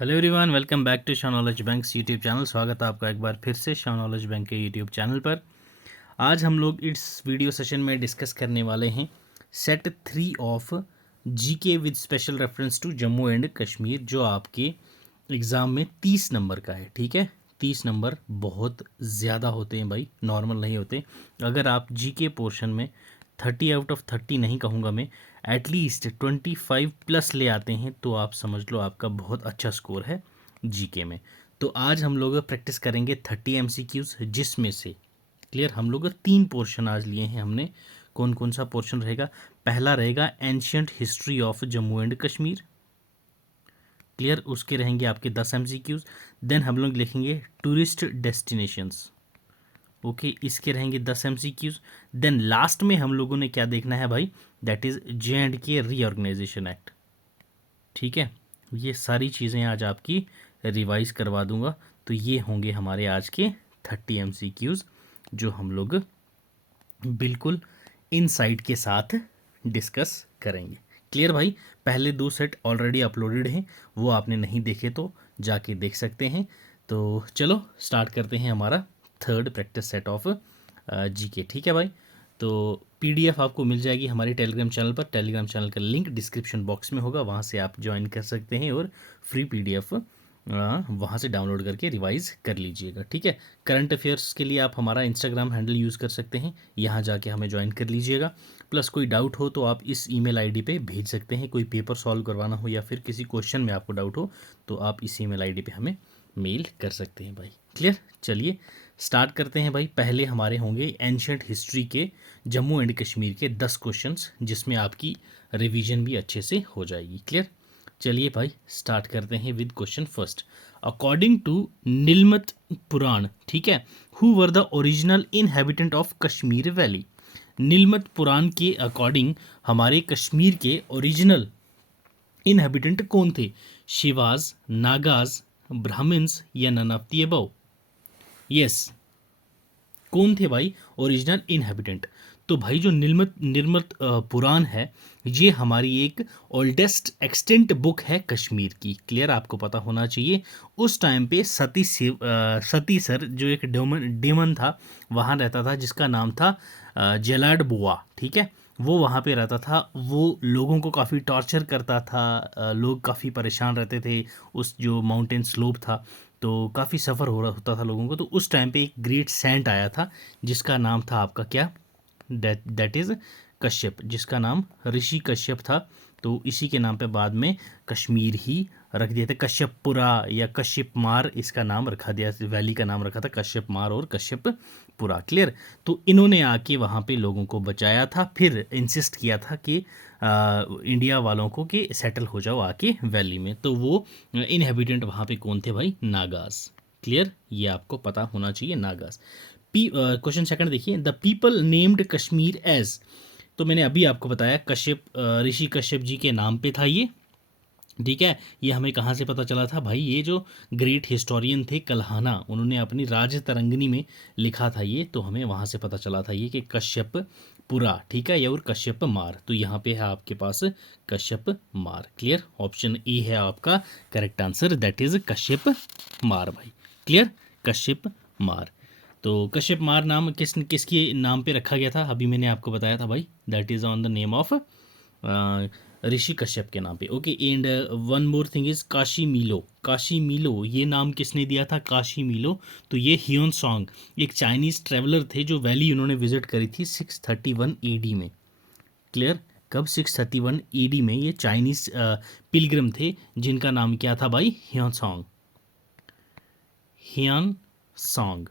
Hello everyone, welcome back to Shah knowledge bank YouTube channel. स्वागत है आपका एक बार फिर से शाह नॉलेज बैंक के यूट्यूब चैनल पर। आज हम लोग इस वीडियो सेशन में डिस्कस करने वाले हैं set 3 of GK with special reference to Jammu and Kashmir, जो आपके एग्ज़ाम में 30 नंबर का है। ठीक है, 30 नंबर बहुत ज़्यादा होते हैं भाई, नॉर्मल नहीं होते। अगर आप जीके पोर्शन में 30 आउट ऑफ 30 नहीं कहूँगा मैं, एटलीस्ट 25 प्लस ले आते हैं तो आप समझ लो आपका बहुत अच्छा स्कोर है जीके में। तो आज हम लोग प्रैक्टिस करेंगे 30 एमसीक्यूज़, जिसमें से क्लियर हम लोग 3 पोर्शन आज लिए हैं हमने। कौन कौन सा पोर्शन रहेगा? पहला रहेगा ancient history of Jammu and Kashmir, clear. उसके रहेंगे आपके 10 एमसीक्यूज़। देन हम लोग लिखेंगे टूरिस्ट डेस्टिनेशंस, ओके, इसके रहेंगे 10 एमसीक्यूज़। देन लास्ट में हम लोगों ने क्या देखना है भाई, that is J and K reorganisation act. ठीक है, ये सारी चीज़ें आज आपकी रिवाइज करवा दूंगा। तो ये होंगे हमारे आज के 30 एमसीक्यूज़, जो हम लोग बिल्कुल इनसाइट के साथ डिस्कस करेंगे। क्लियर भाई? पहले 2 सेट ऑलरेडी अपलोडेड हैं, वो आपने नहीं देखे तो जाके देख सकते हैं। तो चलो स्टार्ट करते हैं हमारा third practice set of GK. ठीक है भाई, तो पीडीएफ आपको मिल जाएगी हमारे टेलीग्राम चैनल पर। टेलीग्राम चैनल का लिंक डिस्क्रिप्शन बॉक्स में होगा, वहाँ से आप ज्वाइन कर सकते हैं और फ्री पीडीएफ वहाँ से डाउनलोड करके रिवाइज कर लीजिएगा। ठीक है, करंट अफेयर्स के लिए आप हमारा इंस्टाग्राम हैंडल यूज़ कर सकते हैं, यहाँ जाके हमें ज्वाइन कर लीजिएगा। प्लस कोई डाउट हो तो आप इस ईमेल आईडी पे भेज सकते हैं। कोई पेपर सॉल्व करवाना हो या फिर किसी क्वेश्चन में आपको डाउट हो तो आप इस ईमेल आईडी पे हमें मेल कर सकते हैं भाई। क्लियर? चलिए स्टार्ट करते हैं भाई। पहले हमारे होंगे एंशियंट हिस्ट्री के जम्मू एंड कश्मीर के 10 क्वेश्चंस, जिसमें आपकी रिवीजन भी अच्छे से हो जाएगी। क्लियर? चलिए भाई स्टार्ट करते हैं with question first. According to Nilamata Purana, ठीक है, who were the original inhabitant of Kashmir valley. Nilamata Purana के अकॉर्डिंग हमारे कश्मीर के ओरिजिनल इनहेबिटेंट कौन थे? शिवाज, नागाज, ब्राह्मण्स या none of the above? Yes, कौन थे भाई ओरिजिनल इनहेबिटेंट? तो भाई जो निर्मत पुराण है, ये हमारी एक ओल्डेस्ट एक्सटेंट बुक है कश्मीर की। क्लियर? आपको पता होना चाहिए उस टाइम पे सती सर जो एक डेमन था वहाँ रहता था, जिसका नाम था जेलाड बुआ। ठीक है, वो वहाँ पे रहता था, वो लोगों को काफ़ी टॉर्चर करता था, लोग काफ़ी परेशान रहते थे। उस जो माउंटेन स्लोप था तो काफ़ी सफ़र हो रहा होता था लोगों को। तो उस टाइम पे एक ग्रेट सेंट आया था जिसका नाम था आपका क्या, दैट इज़ कश्यप, जिसका नाम ऋषि कश्यप था। तो इसी के नाम पे बाद में कश्मीर ही रख दिया था, कश्यपपुरा या कश्यपमार इसका नाम रखा दिया, वैली का नाम रखा था कश्यपमार और कश्यपपुरा। क्लियर? तो इन्होंने आके वहाँ पे लोगों को बचाया था, फिर इंसिस्ट किया था कि इंडिया वालों को कि सेटल हो जाओ आके वैली में। तो वो इनहेबिटेंट वहाँ पे कौन थे भाई? नागाज। क्लियर? ये आपको पता होना चाहिए, नागाज। क्वेश्चन सेकंड देखिए, the people named Kashmir as. तो मैंने अभी आपको बताया कश्यप, ऋषि कश्यप जी के नाम पे था ये। ठीक है, ये हमें कहाँ से पता चला था भाई? ये जो ग्रेट हिस्टोरियन थे कल्हाना, उन्होंने अपनी राज तरंगिणी में लिखा था ये, तो हमें वहाँ से पता चला था ये कि कश्यप पुरा। ठीक है, या और कश्यप मार। तो यहाँ पे है आपके पास कश्यप मार। क्लियर? ऑप्शन ए है आपका correct answer, that is Kashyap मार भाई। क्लियर? कश्यप मार। तो कश्यप मार नाम किसके नाम पे रखा गया था? अभी मैंने आपको बताया था भाई, that is on the name of Rishi Kashyap के नाम पे। Okay, and one more thing is काशी मीलो। काशी मीलो ये नाम किसने दिया था? काशी मीलो। तो ये हियोन सॉन्ग एक चाइनीज़ ट्रेवलर थे, जो वैली उन्होंने विजिट करी थी 631 एडी में। क्लियर? कब? 631 एडी में ये चाइनीज़ पिलग्रिम थे, जिनका नाम क्या था भाई? Hyeon song. हियान song,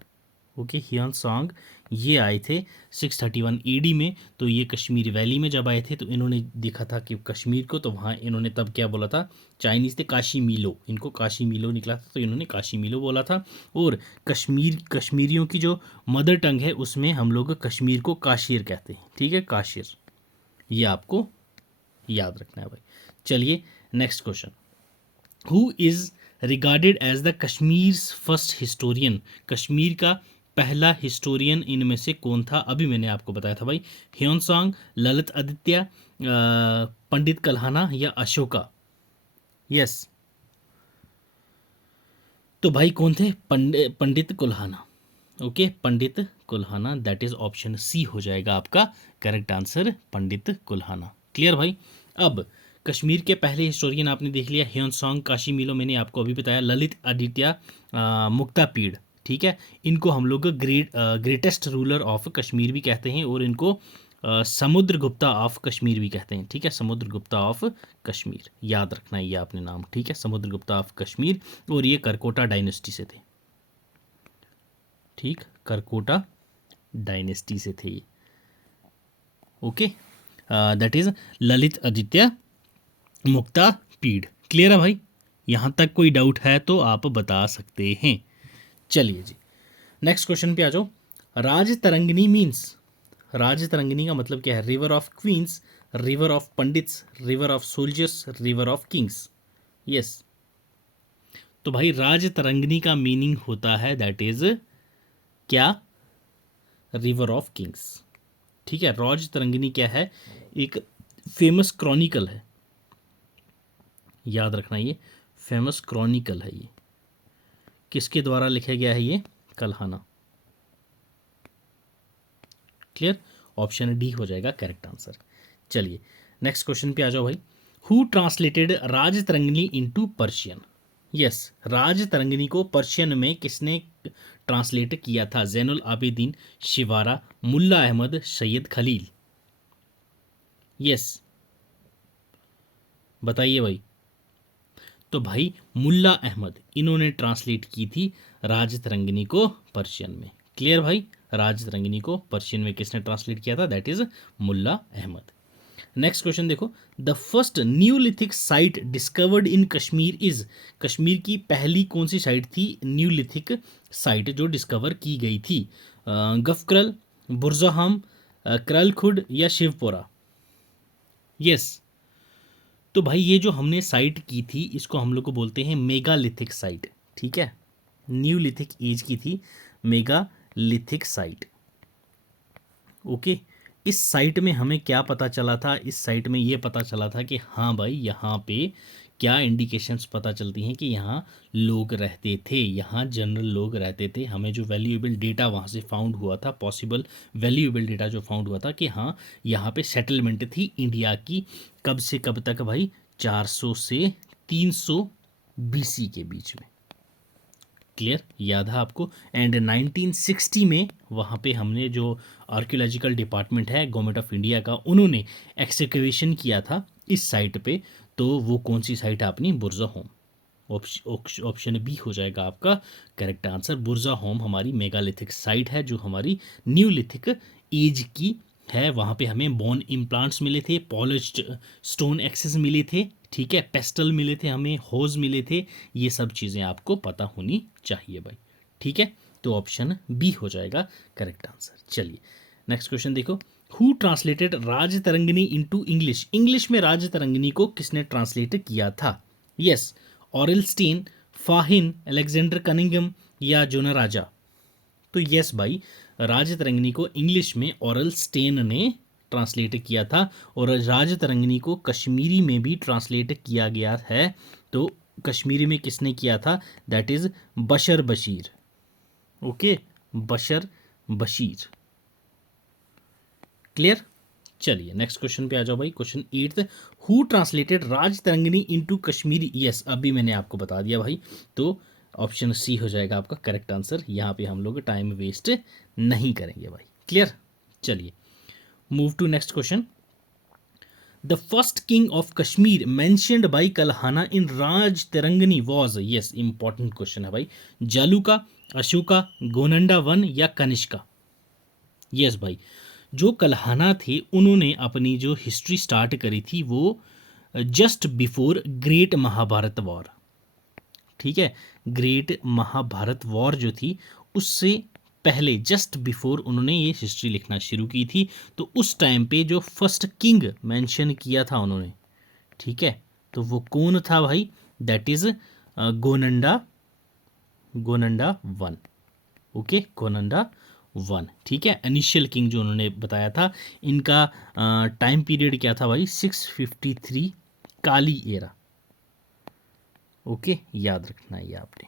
okay, हियान song ये आए थे 631 एडी में। तो ये कश्मीर वैली में जब आए थे तो इन्होंने देखा था कि कश्मीर को, तो वहाँ इन्होंने तब क्या बोला था? चाइनीज़ थे काशी मीलो, इनको काशी मीलो निकला था तो इन्होंने काशी मीलो बोला था। और कश्मीरियों की जो मदर टंग है उसमें हम लोग कश्मीर को काशिर कहते हैं। ठीक है, काशिर, ये आपको याद रखना है भाई। चलिए next question, who is regarded as the Kashmir's first historian. Kashmir का पहला हिस्टोरियन इनमें से कौन था? अभी मैंने आपको बताया था भाई, ह्योन सॉन्ग, ललित आदित्य, पंडित कल्हाना या अशोका। यस, तो भाई कौन थे? Pandit Kalhana. Okay, Pandit Kalhana, that is option C हो जाएगा आपका correct answer, Pandit Kalhana. Clear भाई। अब कश्मीर के पहले हिस्टोरियन आपने देख लिया, ह्योनसांग काशीमीलो मैंने आपको अभी बताया, ललित आदित्य मुक्तापीड। ठीक है, इनको हम लोग ग्रेटेस्ट रूलर ऑफ कश्मीर भी कहते हैं, और इनको समुद्रगुप्ता ऑफ कश्मीर भी कहते हैं। ठीक है, समुद्रगुप्ता ऑफ कश्मीर, याद रखना है ये आपने नाम। ठीक है, समुद्रगुप्ता ऑफ कश्मीर, और ये करकोटा डायनेस्टी से थे। ठीक, करकोटा डायनेस्टी से थे ये। Okay, that is Lalit Aditya Muktapida. Clear है भाई? यहाँ तक कोई डाउट है तो आप बता सकते हैं। चलिए जी, नेक्स्ट क्वेश्चन पे आ जाओ। राजतरंगिणी मीन्स, राजतरंगिणी का मतलब क्या है? River of queens, river of pandits, river of soldiers, river of kings. Yes, तो भाई राजतरंगिणी का मीनिंग होता है दैट इज क्या? River of kings. ठीक है, राजतरंगिणी क्या है? एक फेमस क्रॉनिकल है, याद रखना, ये फेमस क्रॉनिकल है। ये किसके द्वारा लिखा गया है? ये कल्हाना। क्लियर, ऑप्शन डी हो जाएगा करेक्ट आंसर। चलिए नेक्स्ट क्वेश्चन पे आ जाओ भाई। Who translated Rajatarangini into Persian? Yes, Rajatarangini को पर्शियन में किसने ट्रांसलेट किया था? जैनुल आबिदीन, शिवारा, मुल्ला अहमद, सैयद खलील। यस, बताइए भाई। तो भाई मुल्ला अहमद, इन्होंने ट्रांसलेट की थी राजतरंगिणी को पर्शियन में। क्लियर भाई, राजतरंगिणी को पर्शियन में किसने ट्रांसलेट किया था? That is Mulla Ahmad. Next question देखो। The first neolithic site discovered in Kashmir is? Kashmir की पहली कौन सी साइट थी न्यूलिथिक साइट जो डिस्कवर की गई थी? गफक्रल, बुरजाहम, क्रल खुड या शिवपुरा? यस, तो भाई ये जो हमने साइट की थी इसको हम लोग को बोलते हैं मेगालिथिक साइट। ठीक है, न्यूलिथिक एज की थी मेगालिथिक साइट। ओके, इस साइट में हमें क्या पता चला था? इस साइट में ये पता चला था कि हाँ भाई, यहाँ पे क्या इंडिकेशंस पता चलती हैं कि यहाँ लोग रहते थे, यहाँ जनरल लोग रहते थे। हमें जो वैल्यूएबल डेटा वहाँ से फाउंड हुआ था, पॉसिबल वैल्यूएबल डेटा जो फाउंड हुआ था कि हाँ यहाँ पे सेटलमेंट थी इंडिया की। कब से कब तक भाई? 400 से 300 BC के बीच में। क्लियर, याद है आपको? एंड 1960 में वहाँ पे हमने जो आर्कियोलॉजिकल डिपार्टमेंट है गवर्नमेंट ऑफ इंडिया का, उन्होंने एक्सकवेशन किया था इस साइट पे। तो वो कौन सी साइट है अपनी? बुर्जा होम। ऑप्शन बी हो जाएगा आपका करेक्ट आंसर। बुर्जा होम हमारी मेगालिथिक साइट है जो हमारी न्यूलिथिक एज की है। वहाँ पे हमें बोन इम्प्लांट्स मिले थे, पॉलिश्ड स्टोन एक्सेस मिले थे, ठीक है, पेस्टल मिले थे, हमें होज मिले थे। ये सब चीज़ें आपको पता होनी चाहिए भाई। ठीक है, तो ऑप्शन बी हो जाएगा करेक्ट आंसर। चलिए नेक्स्ट क्वेश्चन देखो। Who translated Rajatarangini into English? English में राजतरंगिणी को किसने ट्रांसलेट किया था? यस, ऑरेलस्टीन, फाहिन, अलेक्जेंडर कनिंगम या जोनाराजा? तो यस भाई, राजतरंगिणी को इंग्लिश में ऑरल स्टेन ने ट्रांसलेट किया था, और राजतरंगिणी को कश्मीरी में भी ट्रांसलेट किया गया है। तो कश्मीरी में किसने किया था? That is Bashar Bashir. Okay, Bashar Bashir. Clear, चलिए नेक्स्ट क्वेश्चन पे आ जाओ भाई। Question 8th, who translated Rajatarangini into Kashmiri? Yes, अभी मैंने आपको बता दिया भाई। तो ऑप्शन सी हो जाएगा आपका करेक्ट आंसर। यहाँ पे हम लोग टाइम वेस्ट नहीं करेंगे भाई। क्लियर, चलिए move to next question. The first king of Kashmir mentioned by Kalhana in Rajatarangini was? Yes, important question है भाई। जालूका, अशोका, गोनंडा वन या कनिष्का? यस भाई, जो कल्हाना थे उन्होंने अपनी जो हिस्ट्री स्टार्ट करी थी वो just before great Mahabharata war. ठीक है, ग्रेट महाभारत वॉर जो थी उससे पहले जस्ट बिफोर उन्होंने ये हिस्ट्री लिखना शुरू की थी। तो उस टाइम पे जो फर्स्ट किंग मेंशन किया था उन्होंने, ठीक है, तो वो कौन था भाई? That is Gonanda, Gonanda one. Okay, Gonanda one. ठीक है, इनिशियल किंग जो उन्होंने बताया था, इनका टाइम पीरियड क्या था भाई? 653 काली एरा। ओके, याद रखना है ये आपने।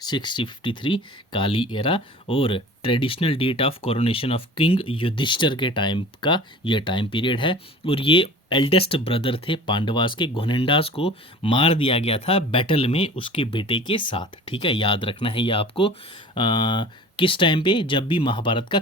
6053 काली एरा। और traditional date of coronation of king Yudhishthira के टाइम का ये टाइम पीरियड है। और ये एल्डेस्ट ब्रदर थे पांडवास के। घोनेंडास को मार दिया गया था बैटल में उसके बेटे के साथ। ठीक है, याद रखना है ये आपको। किस टाइम पे? जब भी महाभारत का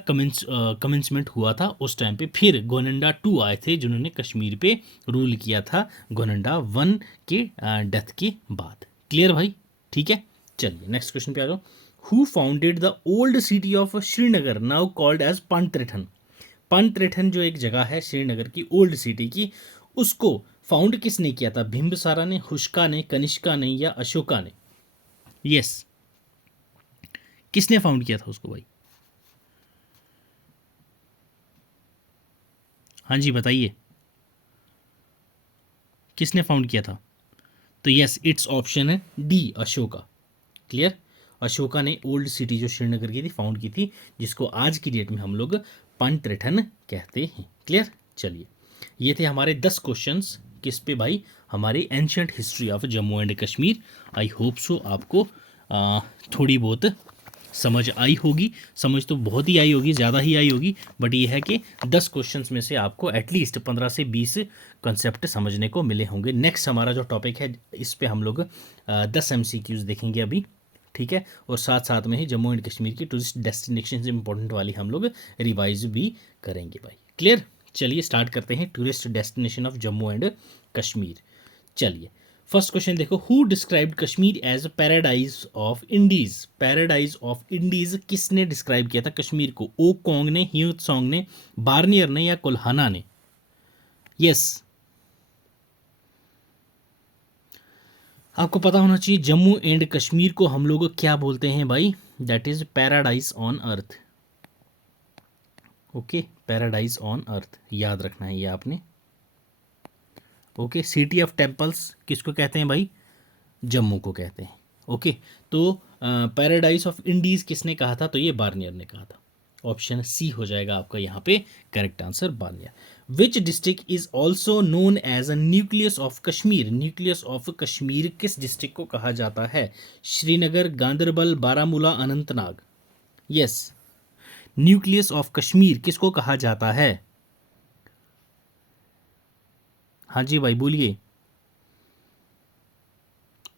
कमेंसमेंट हुआ था उस टाइम पे। फिर गोनंडा 2 आए थे जिन्होंने कश्मीर पे रूल किया था गोनंडा 1 के डेथ के बाद। क्लियर भाई? ठीक है, चलिए नेक्स्ट क्वेश्चन पे आ जाओ। Who founded the old city of Srinagar now called as Pandrethan? Pandrethan जो एक जगह है श्रीनगर की ओल्ड सिटी की, उसको फाउंड किसने किया था? बिंबिसारा ने, हुष्का ने, कनिष्का ने या अशोका ने? यस, किसने फाउंड किया था उसको भाई? हाँ जी बताइए, किसने फाउंड किया था? तो यस, इट्स ऑप्शन है डी, अशोका। क्लियर? अशोका ने ओल्ड सिटी जो श्रीनगर की थी फाउंड की थी, जिसको आज की डेट में हम लोग पंतरेठन कहते हैं। क्लियर? चलिए, ये थे हमारे 10 क्वेश्चंस। किस पे भाई? हमारे ancient history of Jammu and Kashmir. I hope so आपको थोड़ी बहुत समझ आई होगी। समझ तो बहुत ही आई होगी, ज़्यादा ही आई होगी, बट ये है कि 10 क्वेश्चंस में से आपको एटलीस्ट 15 से 20 कंसेप्ट समझने को मिले होंगे। नेक्स्ट हमारा जो टॉपिक है इस पे हम लोग 10 MCQs देखेंगे अभी। ठीक है, और साथ साथ में ही जम्मू एंड कश्मीर की टूरिस्ट डेस्टिनेशन इंपॉर्टेंट वाली हम लोग रिवाइज भी करेंगे भाई। क्लियर? चलिए स्टार्ट करते हैं tourist destination of Jammu and Kashmir. चलिए फर्स्ट क्वेश्चन देखो, who described Kashmir as paradise of Indies? Paradise of Indies किसने डिस्क्राइब किया था कश्मीर को? ओ कॉन्ग ने, ह्यूट सॉन्ग ने, बार्नियर ने या कुल्हाना ने? यस, आपको पता होना चाहिए जम्मू एंड कश्मीर को हम लोग क्या बोलते हैं भाई? That is paradise on earth. Okay, paradise on अर्थ, याद रखना है ये आपने। ओके, सिटी ऑफ टेम्पल्स किसको कहते हैं भाई? जम्मू को कहते हैं। ओके, तो पैराडाइज ऑफ इंडीज किसने कहा था? तो ये बार्नियर ने कहा था। ऑप्शन सी हो जाएगा आपका यहाँ पे correct answer, Bernier. Which district is also known as a nucleus of Kashmir? Nucleus of Kashmir किस डिस्ट्रिक्ट को कहा जाता है? Srinagar, Ganderbal, Baramulla, Anantnag? Yes, nucleus of Kashmir किसको कहा जाता है? हाँ जी भाई बोलिए।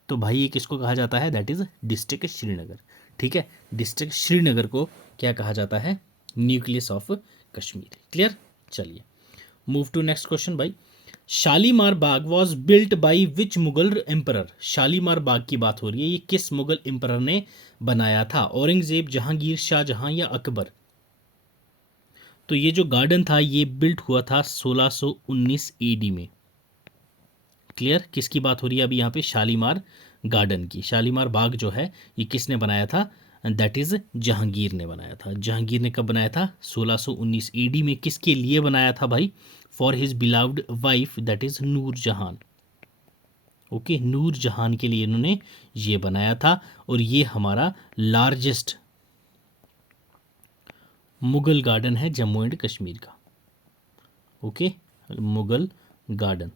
तो भाई ये किसको कहा जाता है? That is district Srinagar. ठीक है, डिस्ट्रिक्ट श्रीनगर को क्या कहा जाता है? Nucleus of Kashmir. क्लियर? चलिए मूव टू नेक्स्ट क्वेश्चन भाई। Shalimar Bagh was built by which Mughal emperor? Shalimar Bagh की बात हो रही है, ये किस मुगल एम्परर ने बनाया था? औरंगजेब, जहांगीर, शाहजहां या अकबर? तो ये जो गार्डन था ये बिल्ट हुआ था 1619 AD में। क्लियर? किसकी बात हो रही है अभी यहाँ पे? शालीमार गार्डन की। शालीमार बाग जो है ये किसने बनाया था? दैट इज जहांगीर ने बनाया था। जहांगीर ने कब बनाया था? 1619 AD में। किसके लिए बनाया था भाई? For his beloved wife that is Noor Jahan. Okay, नूर जहान के लिए इन्होंने ये बनाया था। और ये हमारा लार्जेस्ट मुगल गार्डन है जम्मू एंड कश्मीर का। ओके, मुगल गार्डन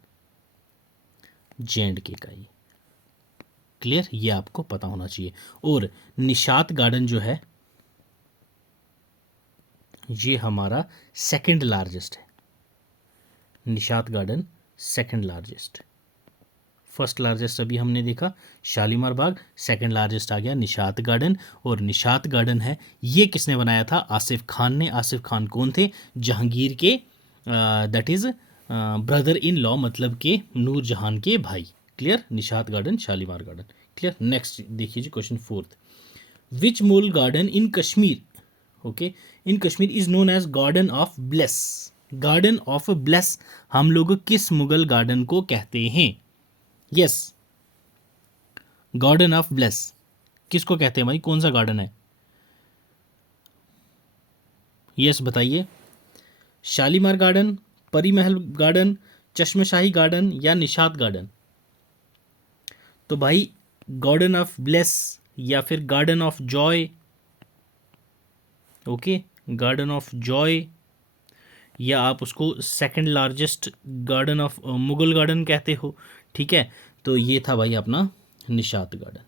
JNK का ये। क्लियर? ये आपको पता होना चाहिए। और निशात गार्डन जो है ये हमारा सेकंड लार्जेस्ट है। Nishat garden second largest. First largest अभी हमने देखा शालीमार बाग, सेकंड लार्जेस्ट आ गया निशात गार्डन। और निशात गार्डन है ये किसने बनाया था? आसिफ खान ने। आसिफ खान कौन थे? जहांगीर के that is brother in law, मतलब के नूर जहान के भाई। Clear? Nishat garden, Shalimar garden. Clear? Next देखिए जी question fourth. Which Mughal garden in Kashmir, okay, in Kashmir is known as garden of bliss? Garden of bliss हम लोग किस मुगल गार्डन को कहते हैं? यस, गार्डन ऑफ ब्लेस किसको कहते हैं भाई? कौन सा गार्डन है? यस बताइए। शालीमार गार्डन, परी महल गार्डन, चश्मशाही गार्डन या निशात गार्डन? तो भाई गार्डन ऑफ ब्लेस या फिर garden of Joy. Okay, garden of Joy, या आप उसको second largest garden of Mughal garden कहते हो। ठीक है, तो ये था भाई अपना निशात गार्डन।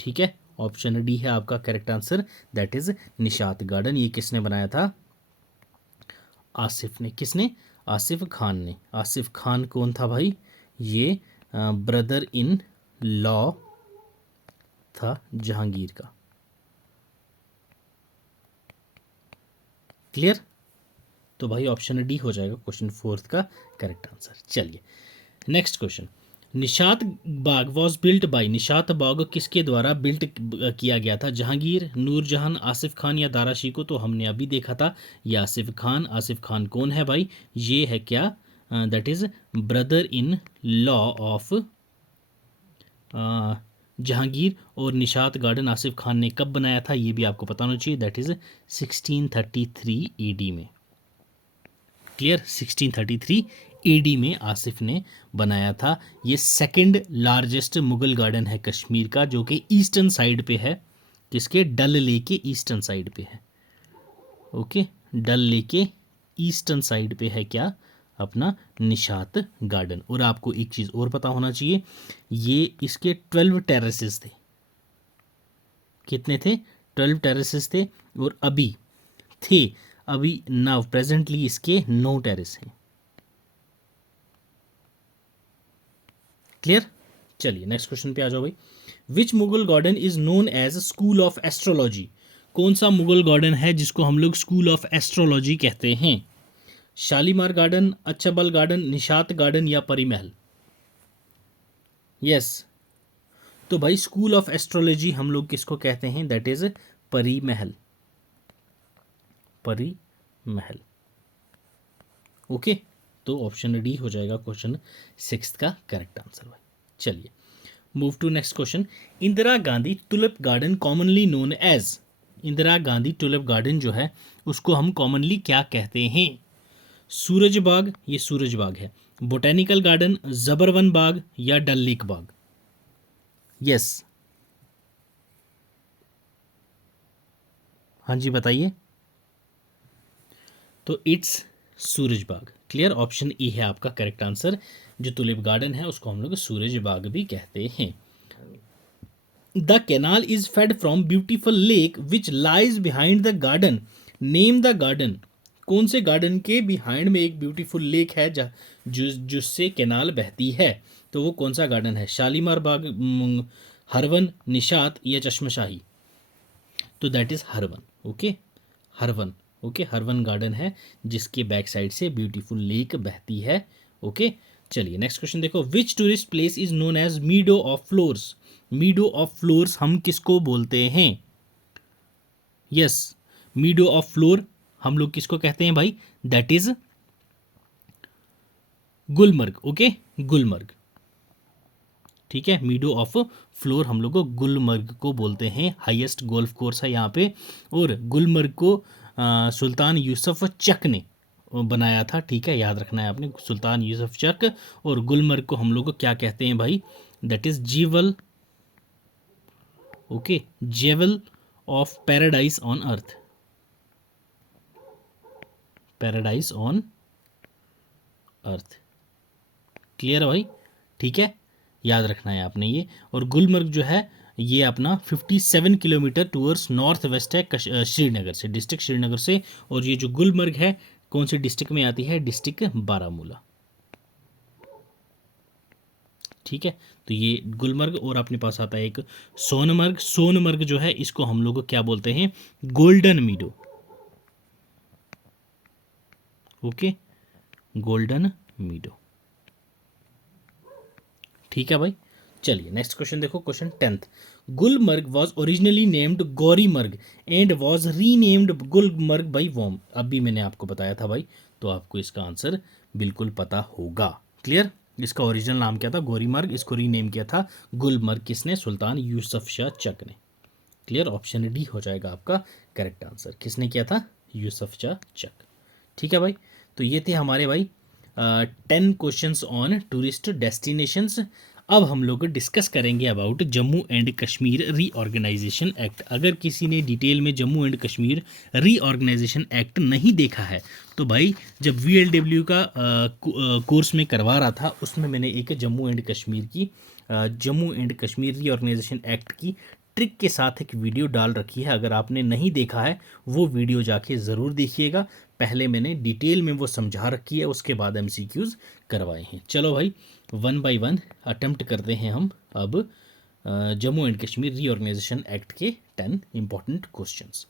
ठीक है, ऑप्शन डी है आपका correct answer, that is Nishat garden. ये किसने बनाया था? आसिफ ने। किसने? आसिफ खान ने। आसिफ खान कौन था भाई? ये ब्रदर इन लॉ था जहांगीर का। क्लियर? तो भाई ऑप्शन डी हो जाएगा क्वेश्चन 4 का करेक्ट आंसर। चलिए next question. Nishat Bagh was built by, Nishat Bagh किसके द्वारा बिल्ट किया गया था? जहांगीर, नूरजहां, आसिफ खान या दारा शिकोह? तो हमने अभी देखा था ये आसिफ खान। आसिफ खान कौन है भाई? ये है क्या? That is brother in law of Jahangir. और निशात गार्डन आसिफ खान ने कब बनाया था ये भी आपको पता होना चाहिए, दैट इज 1633 AD में। क्लियर? 1633 AD में आसिफ ने बनाया था। ये सेकंड लार्जेस्ट मुगल गार्डन है कश्मीर का, जो कि ईस्टर्न साइड पे है। किसके? डल लेक के ईस्टर्न साइड पे है। ओके, डल लेक के ईस्टर्न साइड पे है क्या? अपना निशात गार्डन। और आपको एक चीज़ और पता होना चाहिए, ये इसके 12 टेरेसेस थे। कितने थे? 12 टेरेसेस थे। और अभी नाउ प्रेजेंटली इसके 9 टेरेस हैं। क्लियर? चलिए नेक्स्ट क्वेश्चन पे आ जाओ भाई। Which Mughal garden is known as school of astrology? कौन सा मुगल गार्डन है जिसको हम लोग स्कूल ऑफ एस्ट्रोलॉजी कहते हैं? Shalimar garden, Achabal garden, Nishat garden या परी महल? यस, तो भाई स्कूल ऑफ एस्ट्रोलॉजी हम लोग किसको कहते हैं? दैट इज परी महल। परी महल। ओके, तो ऑप्शन डी हो जाएगा क्वेश्चन 6 का करेक्ट आंसर भाई। चलिए move to next question. Indira Gandhi tulip garden commonly known as, Indira Gandhi tulip garden जो है उसको हम कॉमनली क्या कहते हैं? सूरज बाग, ये सूरज बाग है, बोटेनिकल गार्डन, जबरवन बाग या डल लेक बाग? यस, हाँ जी बताइए। तो it's Suraj Bagh. Clear? Option A है आपका करेक्ट आंसर। जो टुलिप गार्डन है उसको हम लोग सूरज बाग भी कहते हैं। The canal is fed from beautiful lake which lies behind the garden, name the garden. कौन से गार्डन के बिहाइंड में एक ब्यूटीफुल लेक है जिससे कैनाल बहती है? तो वो कौन सा गार्डन है? शालीमार बाग, हरवन, निशात या चश्मशाही? तो that is Harwan. Okay, Harwan. Okay, Harwan garden है जिसके बैक साइड से ब्यूटीफुल लेक बहती है। ओके, चलिए नेक्स्ट क्वेश्चन देखो। Which tourist place is known as meadow of flowers? Meadow of flowers हम किसको बोलते हैं? यस, मीडो ऑफ फ्लोर हम लोग किसको कहते हैं भाई? That is Gulmarg. Okay, Gulmarg. ठीक है, मीडो ऑफ फ्लोर हम लोग को गुलमर्ग को बोलते हैं। हाईएस्ट गोल्फ कोर्स है यहाँ पे। और गुलमर्ग को सुल्तान यूसुफ चक ने बनाया था। ठीक है, याद रखना है आपने, सुल्तान यूसुफ चक। और गुलमर्ग को हम लोग को क्या कहते हैं भाई? That is jewel. Okay, jewel of paradise on earth. Paradise on earth. Clear है भाई? ठीक है, याद रखना है आपने ये। और गुलमर्ग जो है ये अपना 57 किलोमीटर टूवर्ड्स नॉर्थ वेस्ट है श्रीनगर से, डिस्ट्रिक्ट श्रीनगर से। और ये जो गुलमर्ग है कौन से डिस्ट्रिक्ट में आती है? डिस्ट्रिक्ट बारामूला। ठीक है, तो ये गुलमर्ग। और अपने पास आता है एक सोनमर्ग। सोनमर्ग जो है इसको हम लोग क्या बोलते हैं? Golden meadow. Okay, golden meadow. ठीक है भाई, चलिए नेक्स्ट क्वेश्चन देखो, question 10th। Gulmarg was originally named Gaurimarg and was renamed Gulmarg by whom. अभी मैंने आपको बताया था भाई, तो आपको इसका आंसर बिल्कुल पता होगा। क्लियर? इसका ओरिजिनल नाम क्या था? गौरीमर्ग। इसको रीनेम किया था गुलमर्ग। किसने? सुल्तान यूसुफ शाह चक ने। क्लियर? ऑप्शन डी हो जाएगा आपका करेक्ट आंसर। किसने किया था? यूसुफ शाह चक। ठीक है भाई, तो ये थे हमारे भाई 10 क्वेश्चंस ऑन टूरिस्ट डेस्टिनेशंस। अब हम लोग डिस्कस करेंगे about Jammu and Kashmir reorganisation act. अगर किसी ने डिटेल में Jammu and Kashmir reorganisation act नहीं देखा है तो भाई, जब VLW का कोर्स में करवा रहा था उसमें मैंने एक Jammu and Kashmir reorganisation act की ट्रिक के साथ एक वीडियो डाल रखी है, अगर आपने नहीं देखा है वो वीडियो जाके ज़रूर देखिएगा। पहले मैंने डिटेल में वो समझा रखी है, उसके बाद एमसीक्यूज़ करवाए हैं। चलो भाई, वन बाय वन अटेम्प्ट करते हैं हम अब Jammu and Kashmir reorganisation act के 10 important questions.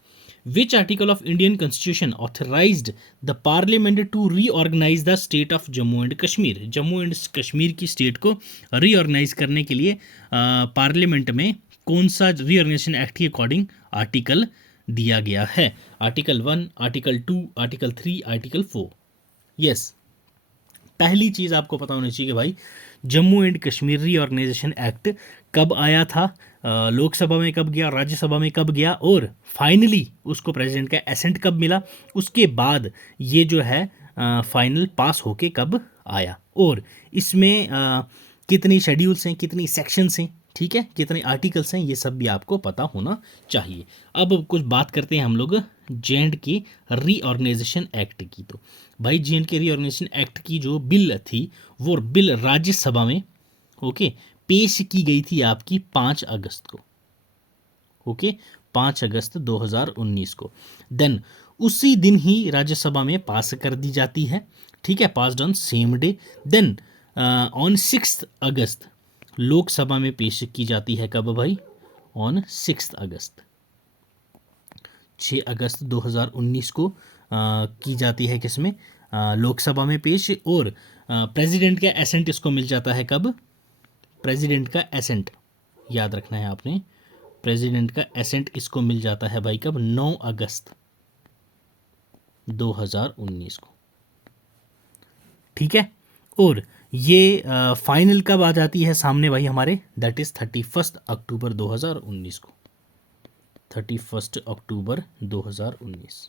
Which article of Indian constitution authorised the parliament to reorganise the state of Jammu and Kashmir? Jammu and Kashmir की स्टेट को रीऑर्गेनाइज करने के लिए पार्लियामेंट में कौन सा रीऑर्गेनाइजेशन एक्ट के अकॉर्डिंग आर्टिकल दिया गया है? Article 1, article 2, article 3, article 4। Yes, पहली चीज़ आपको पता होनी चाहिए कि भाई Jammu and Kashmir reorganisation act कब आया था, लोकसभा में कब गया, राज्यसभा में कब गया, और फाइनली उसको प्रेसिडेंट का एसेंट कब मिला, उसके बाद ये जो है फाइनल पास होके कब आया, और इसमें कितनी शेड्यूल्स हैं, कितनी सेक्शंस हैं, ठीक है, कितने आर्टिकल्स हैं, ये सब भी आपको पता होना चाहिए। अब कुछ बात करते हैं हम लोग J&K रीऑर्गेनाइजेशन एक्ट की। तो भाई J&K रीऑर्गेनाइजेशन एक्ट की जो बिल थी वो बिल राज्यसभा में ओके पेश की गई थी आपकी 5 अगस्त को, ओके 5 अगस्त 2019 को। देन उसी दिन ही राज्यसभा में पास कर दी जाती है, ठीक है, passed on same day. Then on 6 अगस्त लोकसभा में पेश की जाती है, कब भाई? ऑन 6 अगस्त, 6 अगस्त 2019 को की जाती है, किसमें? लोकसभा में पेश। और प्रेसिडेंट का एसेंट इसको मिल जाता है कब? प्रेसिडेंट का एसेंट याद रखना है आपने, प्रेसिडेंट का एसेंट इसको मिल जाता है भाई कब? 9 अगस्त 2019 को, ठीक है। और ये फाइनल कब आ जाती है सामने भाई हमारे? दैट इज 31 अक्टूबर 2019 को, 31 अक्टूबर 2019।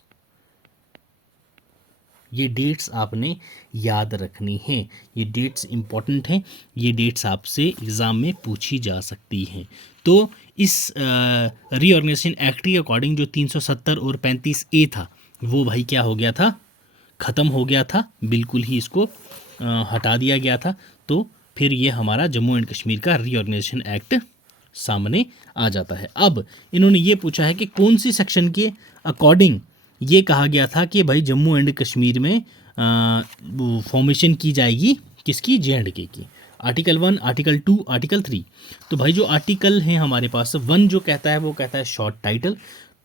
ये डेट्स आपने याद रखनी हैं, ये डेट्स इंपॉर्टेंट हैं, ये डेट्स आपसे एग्ज़ाम में पूछी जा सकती हैं। तो इस रीऑर्गेनाइजेशन एक्ट के अकॉर्डिंग जो 370 और 35A था वो भाई क्या हो गया था? ख़त्म हो गया था, बिल्कुल ही इसको हटा दिया गया था। तो फिर ये हमारा जम्मू एंड कश्मीर का रीऑर्गेनाइजेशन एक्ट सामने आ जाता है। अब इन्होंने ये पूछा है कि कौन सी सेक्शन के अकॉर्डिंग ये कहा गया था कि भाई जम्मू एंड कश्मीर में फॉर्मेशन की जाएगी, किसकी? J&K की। Article 1, article 2, article 3। तो भाई जो आर्टिकल हैं हमारे पास, 1 जो कहता है वो कहता है शॉर्ट टाइटल,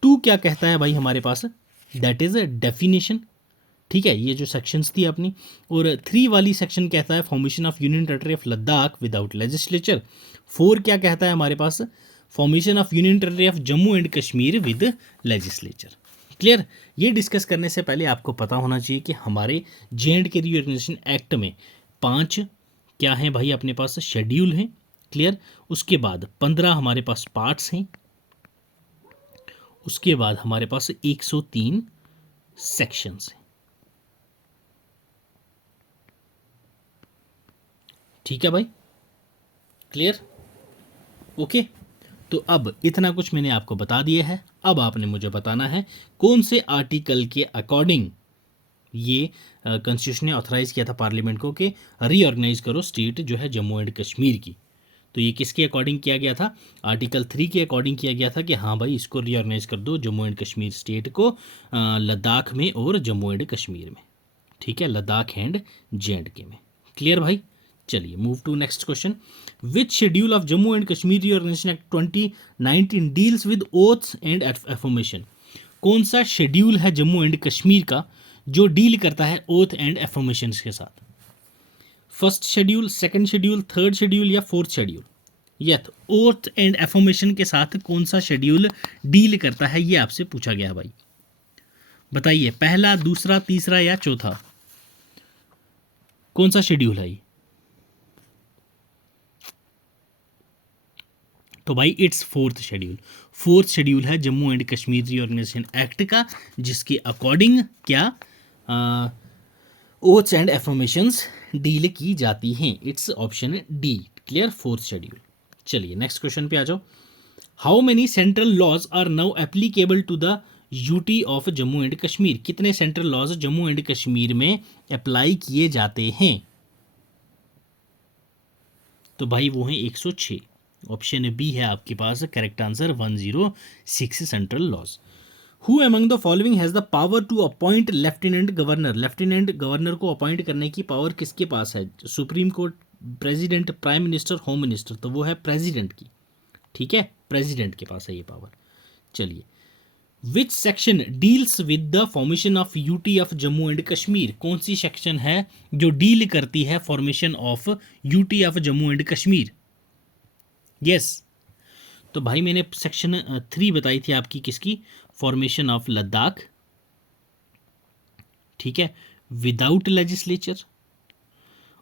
2 क्या कहता है भाई हमारे पास? दैट इज़ अ डेफिनेशन, ठीक है, ये जो सेक्शंस थी अपनी। और 3 वाली सेक्शन कहता है formation of union territory of Ladakh without legislature. 4 क्या कहता है हमारे पास? Formation of union territory of Jammu and Kashmir with legislature. Clear? ये डिस्कस करने से पहले आपको पता होना चाहिए कि हमारे J&K रीऑर्गेनाइजेशन एक्ट में 5 क्या हैं भाई अपने पास? शेड्यूल हैं, क्लियर। उसके बाद 15 हमारे पास पार्ट्स हैं, उसके बाद हमारे पास 103 सेक्शंस हैं, ठीक है भाई, क्लियर? ओके, तो अब इतना कुछ मैंने आपको बता दिया है। अब आपने मुझे बताना है कौन से आर्टिकल के अकॉर्डिंग ये कॉन्स्टिट्यूशन ने ऑथराइज किया था पार्लियामेंट को कि रीऑर्गेनाइज करो स्टेट जो है जम्मू एंड कश्मीर की। तो ये किसके अकॉर्डिंग किया गया था? आर्टिकल 3 के अकॉर्डिंग किया गया था कि हाँ भाई इसको रीऑर्गेनाइज कर दो जम्मू एंड कश्मीर स्टेट को लद्दाख में और जम्मू एंड कश्मीर में, ठीक है, लद्दाख एंड J&K में। क्लियर भाई? चलिए move to next question. Which schedule of Jammu and Kashmir reorganisation act 2019 deals with oaths and affirmation? कौन सा शेड्यूल है जम्मू एंड कश्मीर का जो डील करता है ओथ एंड एफर्मेशन के साथ? First schedule, second schedule, third schedule या फोर्थ शेड्यूल? यथ ओथ एंड एफर्मेशन के साथ कौन सा शेड्यूल डील करता है, ये आपसे पूछा गया है भाई। बताइए, पहला, दूसरा, तीसरा या चौथा? कौन सा शेड्यूल है ये? तो भाई it's fourth schedule. Fourth schedule है Jammu and Kashmir reorganisation act का, जिसके अकॉर्डिंग क्या ओथ्स एंड एफर्मेशंस डील की जाती हैं। It's option D, clear, fourth schedule. चलिए नेक्स्ट क्वेश्चन पे आ जाओ। How many central laws are now applicable to the UT of Jammu and Kashmir? कितने central laws Jammu and Kashmir में अप्लाई किए जाते हैं? तो भाई वो हैं 106। ऑप्शन बी है आपके पास correct answer 106 central laws. Who among the following has the power to appoint lieutenant governor, lieutenant governor को अपॉइंट करने की पावर किसके पास है? Supreme court, president, prime minister, home minister? तो वो है प्रेसिडेंट की, ठीक है, प्रेसिडेंट के पास है ये पावर। चलिए, which section deals with the formation of UT of Jammu and Kashmir? कौन सी सेक्शन है जो डील करती है formation of UT of Jammu and Kashmir? Yes, तो भाई मैंने सेक्शन 3 बताई थी आपकी, किसकी? फॉर्मेशन ऑफ लद्दाख, ठीक है, विदाउट लेजिस्लेचर।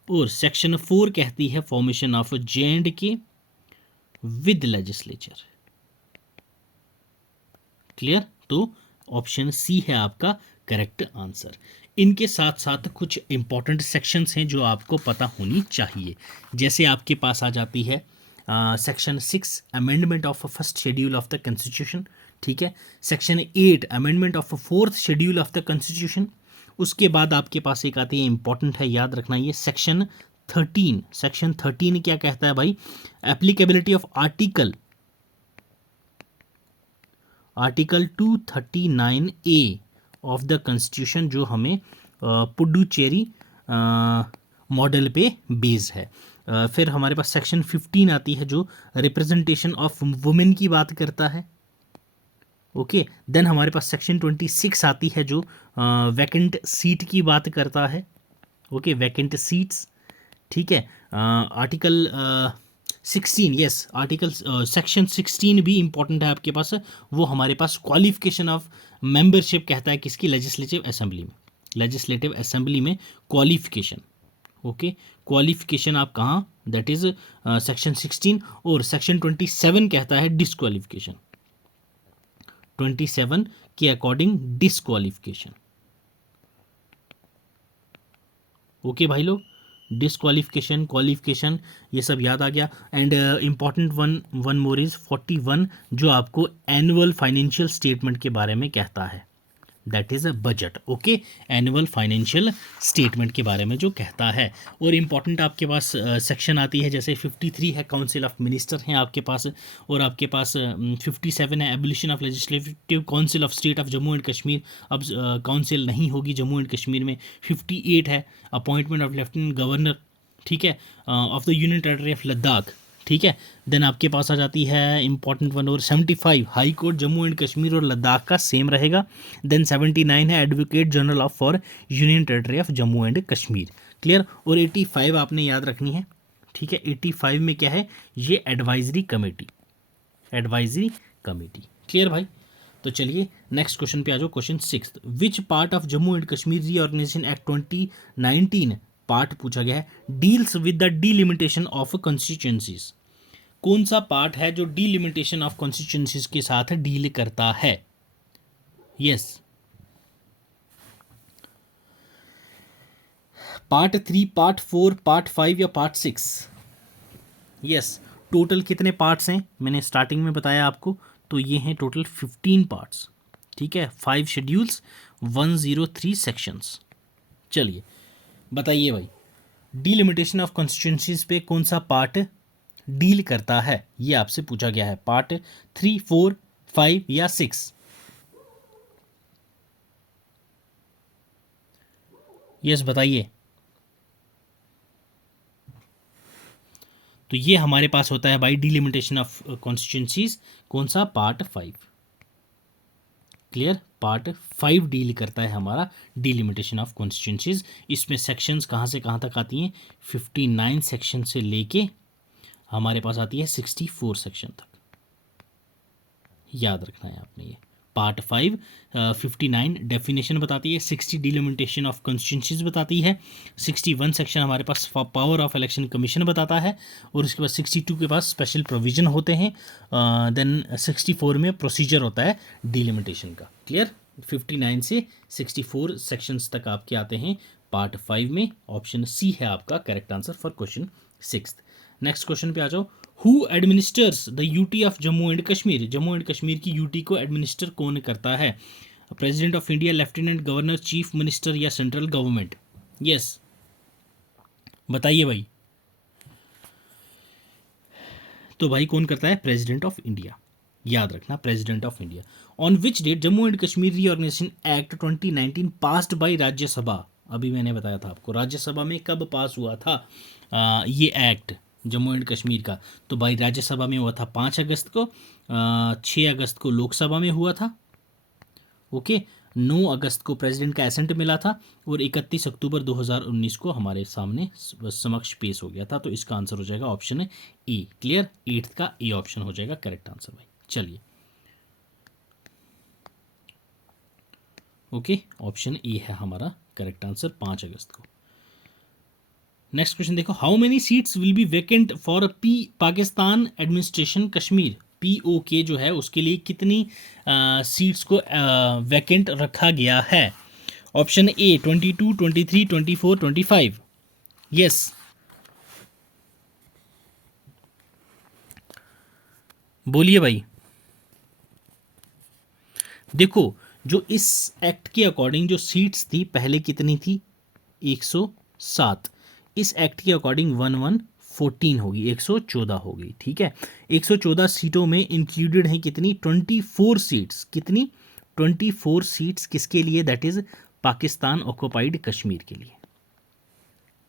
और सेक्शन 4 कहती है formation of JNK with legislature. Clear? तो ऑप्शन सी है आपका करेक्ट आंसर। इनके साथ साथ कुछ इंपॉर्टेंट सेक्शंस हैं जो आपको पता होनी चाहिए। जैसे आपके पास आ जाती है section 6 amendment of first schedule of the constitution, ठीक है। Section 8 amendment of fourth schedule of the constitution. उसके बाद आपके पास एक आती है, इंपॉर्टेंट है, याद रखना ये, सेक्शन 13। सेक्शन 13 क्या कहता है भाई? Applicability of article 239A of the constitution, जो हमें पुडुचेरी मॉडल पे बेस्ड है। फिर हमारे पास सेक्शन 15 आती है जो रिप्रेजेंटेशन ऑफ वुमेन की बात करता है। ओके, देन हमारे पास सेक्शन 26 आती है जो वैकेंट सीट की बात करता है। ओके, वैकेंट सीट्स, ठीक है। आर्टिकल 16, यस, आर्टिकल सेक्शन 16 भी इंपॉर्टेंट है आपके पास। वो हमारे पास क्वालिफिकेशन ऑफ मेंबरशिप कहता है किसकी? लेजिस्लेटिव असेंबली में। लेजिस्लेटिव असेंबली में क्वालिफिकेशन, ओके, क्वालिफिकेशन आप कहाँ? That is section 16। और सेक्शन 27 कहता है डिस्क्वालिफिकेशन, 27 के अकॉर्डिंग डिस्क्वालिफिकेशन। ओके भाई लोग, डिस्क्वालिफिकेशन, क्वालिफिकेशन, ये सब याद आ गया। And important one more is 41 जो आपको एनुअल फाइनेंशियल स्टेटमेंट के बारे में कहता है, that is a budget. Okay, annual financial statement के बारे में जो कहता है। और इम्पॉर्टेंट आपके पास सेक्शन आती है, जैसे 53 है काउंसिल ऑफ मिनिस्टर हैं आपके पास, और आपके पास 57 है abolition of legislative council of state of Jammu and Kashmir. अब काउंसिल नहीं होगी जम्मू एंड कश्मीर में। 58 है अपॉइंटमेंट ऑफ लेफ्टिनेंट गवर्नर, ठीक है, of the union territory of Ladakh, ठीक है। देन आपके पास आ जाती है इंपॉर्टेंट वन और 75 high court Jammu and Kashmir और लद्दाख का सेम रहेगा। देन 79 है advocate general of for union territory of Jammu and Kashmir. Clear? और 85 आपने याद रखनी है, ठीक है। 85 में क्या है? ये advisory committee, advisory committee. Clear भाई? तो चलिए नेक्स्ट क्वेश्चन पे आ जाओ। Question 6, which part of Jammu and Kashmir reorganisation act 2019 part पूछा गया है deals with the delimitation of constituencies? कौन सा पार्ट है जो डीलिमिटेशन ऑफ कॉन्स्टिट्यूएंसीज के साथ डील करता है? यस, पार्ट 3, पार्ट 4, पार्ट 5 या पार्ट 6? यस, टोटल कितने पार्ट्स हैं मैंने स्टार्टिंग में बताया आपको, तो ये हैं टोटल 15 पार्ट्स, ठीक है। 5 शेड्यूल्स, 103 सेक्शंस। चलिए बताइए भाई, डीलिमिटेशन ऑफ कॉन्स्टिट्यूएंसीज पे कौन सा पार्ट डील करता है? ये आपसे पूछा गया है। पार्ट 3, 4, 5 या 6? यस बताइए। तो ये हमारे पास होता है भाई डीलिमिटेशन ऑफ कॉन्स्टिट्यूएंसीज, कौन सा? पार्ट 5। क्लियर? पार्ट 5 डील करता है हमारा डीलिमिटेशन ऑफ कॉन्स्टिट्यूएंसीज। इसमें सेक्शंस कहाँ से कहाँ तक आती हैं? 59 सेक्शन से लेके हमारे पास आती है 64 सेक्शन तक। याद रखना है आपने ये। पार्ट 5 59 डेफिनेशन बताती है, 60 डिलिमिटेशन ऑफ कॉन्स्टिट्यूएंसीज बताती है, 61 सेक्शन हमारे पास पावर ऑफ इलेक्शन कमीशन बताता है, और उसके बाद 62 के पास स्पेशल प्रोविज़न होते हैं। देन 64 में प्रोसीजर होता है डिलिमिटेशन का। क्लियर? 59 से 64 सेक्शंस तक आपके आते हैं पार्ट 5 में। ऑप्शन सी है आपका correct answer for question 6। Next question पे आ जाओ। Who administers the UT of Jammu and Kashmir? Jammu and Kashmir की यूटी को एडमिनिस्टर कौन करता है? President of India, lieutenant governor, chief minister या सेंट्रल गवर्नमेंट? यस बताइए भाई। तो भाई कौन करता है? प्रेसिडेंट ऑफ इंडिया, याद रखना, president of India. On which date Jammu and Kashmir reorganisation act 2019 passed by Rajya Sabha? अभी मैंने बताया था आपको, राज्यसभा में कब पास हुआ था ये एक्ट जम्मू एंड कश्मीर का? तो भाई राज्यसभा में हुआ था 5 अगस्त को, 6 अगस्त को लोकसभा में हुआ था, ओके, 9 अगस्त को प्रेसिडेंट का एसेंट मिला था, और 31 अक्टूबर 2019 को हमारे सामने समक्ष पेश हो गया था। तो इसका आंसर हो जाएगा ऑप्शन है ए। क्लियर? 8th का ए ऑप्शन हो जाएगा करेक्ट आंसर भाई। चलिए, ओके, ऑप्शन ए है हमारा करेक्ट आंसर, 5 अगस्त को। नेक्स्ट क्वेश्चन देखो, how many seats will be vacant for Pakistan administration Kashmir? POK जो है उसके लिए कितनी सीट्स को वैकेंट रखा गया है? Option A 22, 23, 24, 25। यस, बोलिए भाई। देखो, जो इस एक्ट के अकॉर्डिंग जो सीट्स थी पहले कितनी थी? 107। इस एक्ट के अकॉर्डिंग 1114 होगी, 114 होगी, ठीक है। 114 सीटों में इंक्लूडेड हैं कितनी? 24 सीट्स। कितनी? 24 सीट्स किसके लिए? That is Pakistan occupied Kashmir के लिए।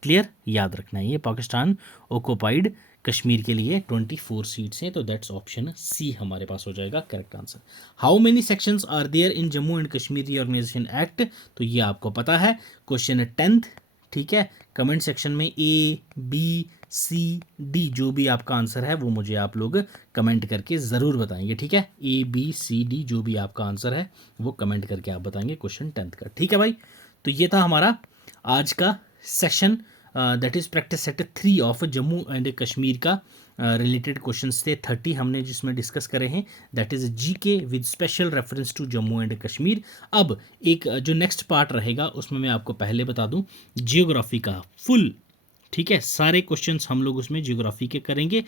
क्लियर? याद रखना है, ये पाकिस्तान ऑक्युपाइड कश्मीर के लिए 24 सीट्स हैं, तो दैट्स ऑप्शन सी हमारे पास हो जाएगा correct answer. How many sections are there in Jammu and Kashmir reorganisation act? तो ये आपको पता है, क्वेश्चन है 10th, ठीक है। कमेंट सेक्शन में ABCD जो भी आपका आंसर है वो मुझे आप लोग कमेंट करके ज़रूर बताएंगे, ठीक है। ABCD जो भी आपका आंसर है वो कमेंट करके आप बताएंगे क्वेश्चन 10th का, ठीक है भाई। तो ये था हमारा आज का session, that is practice set 3 of Jammu and Kashmir का रिलेटेड क्वेश्चंस थे 30 हमने जिसमें डिस्कस करे हैं, that is GK with special reference to Jammu and Kashmir. अब एक जो नेक्स्ट पार्ट रहेगा उसमें मैं आपको पहले बता दूं, जियोग्राफी का फुल, ठीक है, सारे क्वेश्चंस हम लोग उसमें जियोग्राफी के करेंगे।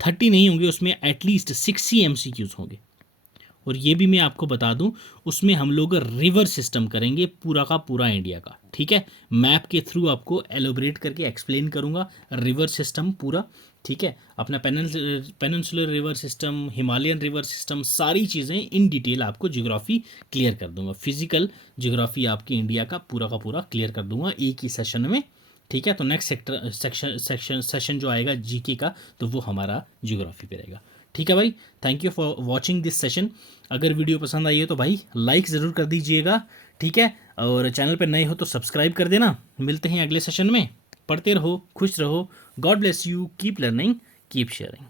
30 नहीं होंगे उसमें, एटलीस्ट 60 MCQs होंगे। और ये भी मैं आपको बता दूं, उसमें हम लोग रिवर सिस्टम करेंगे पूरा का पूरा इंडिया का, ठीक है। मैप के थ्रू आपको एलोबरेट करके एक्सप्लेन करूंगा रिवर सिस्टम पूरा, ठीक है। अपना peninsular river system, Himalayan river system, सारी चीज़ें इन डिटेल आपको जियोग्राफी क्लियर कर दूंगा। फिजिकल जियोग्राफी आपकी इंडिया का पूरा क्लियर कर दूंगा एक ही सेशन में, ठीक है। तो नेक्स्ट सेशन जो आएगा GK का, तो वो हमारा जियोग्राफी पे रहेगा, ठीक है भाई। Thank you for watching this session. अगर वीडियो पसंद आई है तो भाई लाइक ज़रूर कर दीजिएगा, ठीक है। और चैनल पर नए हो तो सब्सक्राइब कर देना। मिलते हैं अगले सेशन में, पढ़ते रहो, खुश रहो, God bless you, keep learning, keep sharing.